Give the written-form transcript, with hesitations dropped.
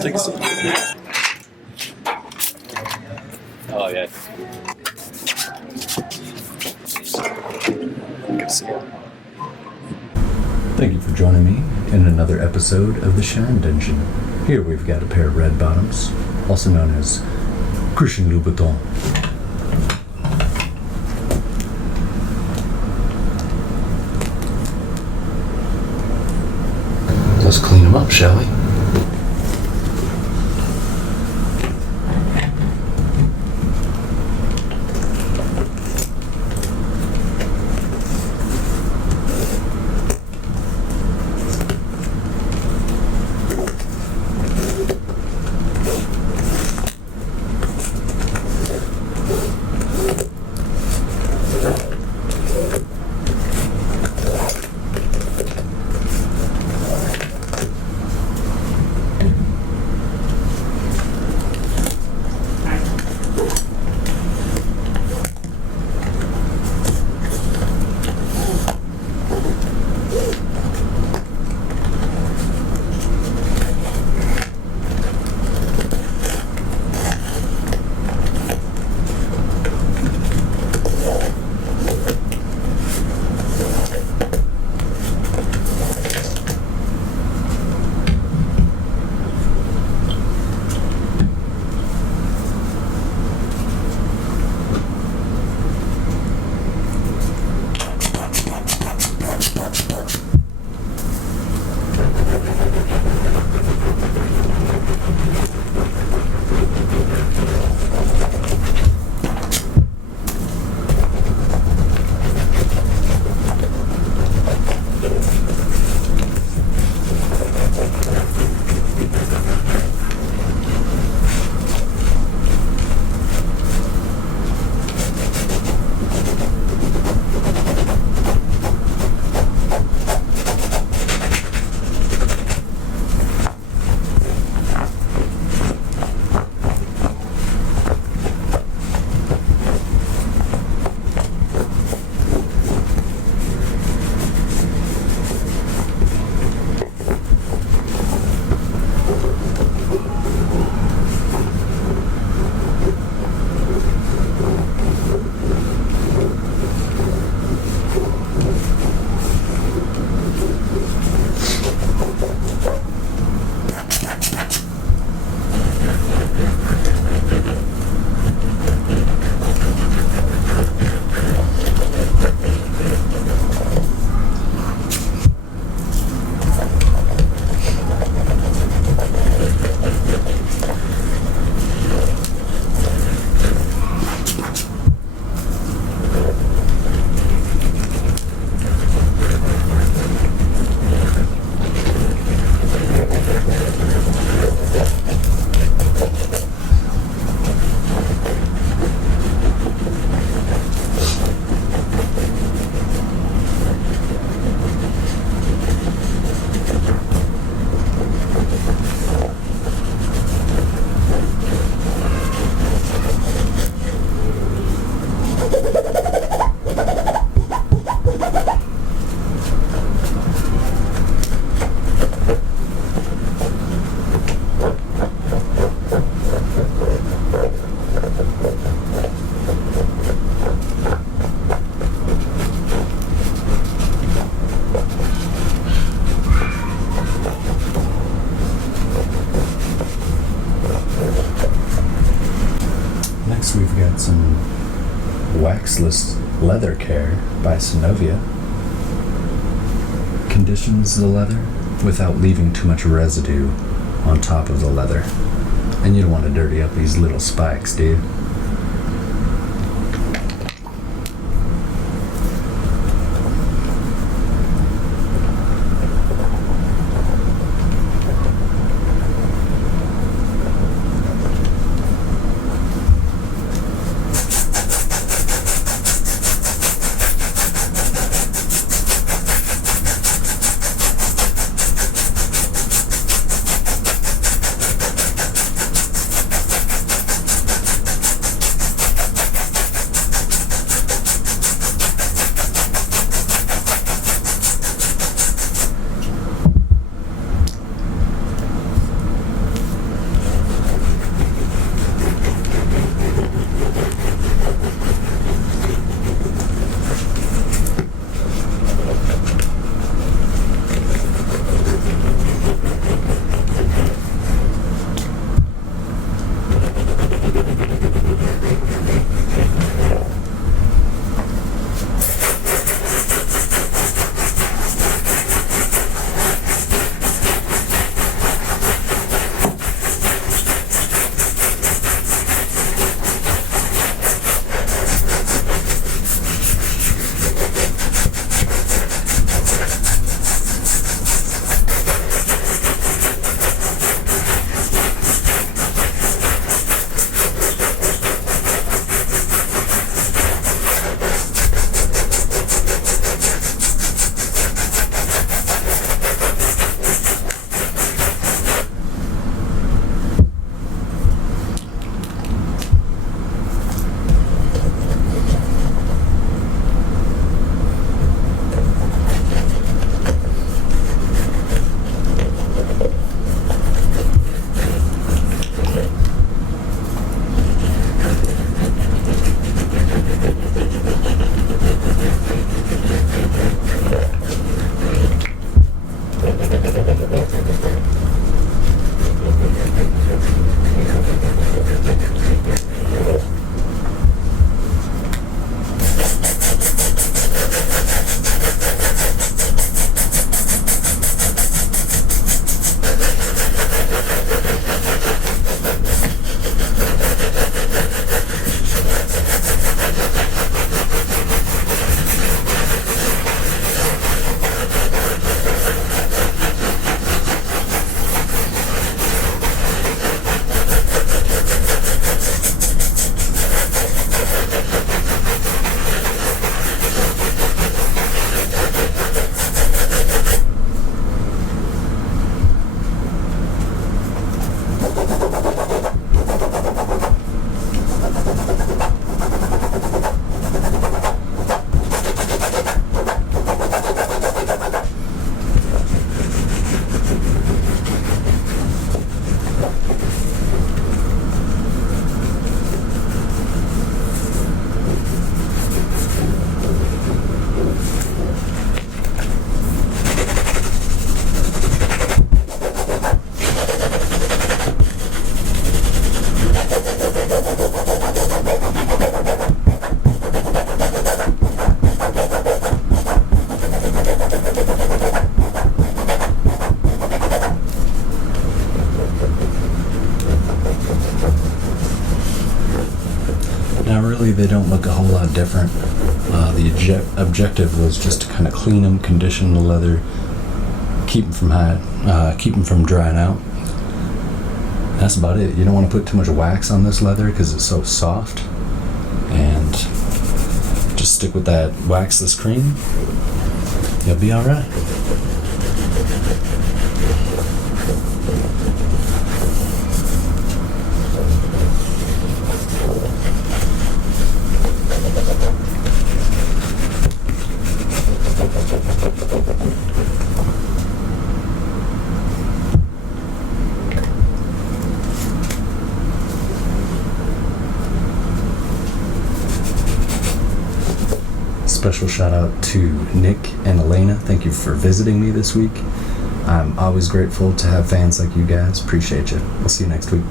Take a seat. Oh, yeah. Good to see you. Thank you for joining me in another episode of the Shine Dungeon. Here we've got a pair of red bottoms, also known as Christian Louboutin. Let's clean them up, shall we? Next we've got some waxless leather care by Synovia. Conditions the leather without leaving too much residue on top of the leather. And you don't want to dirty up these little spikes, do you? they don't look a whole lot different. The objective was just to kind of clean them, condition the leather, keep them from drying out. That's about it. You don't want to put too much wax on this leather because it's so soft. And just stick with that waxless cream. You'll be alright. Special shout out to Nick and Elena. Thank you for visiting me this week. I'm always grateful to have fans like you guys. Appreciate you. We'll see you next week.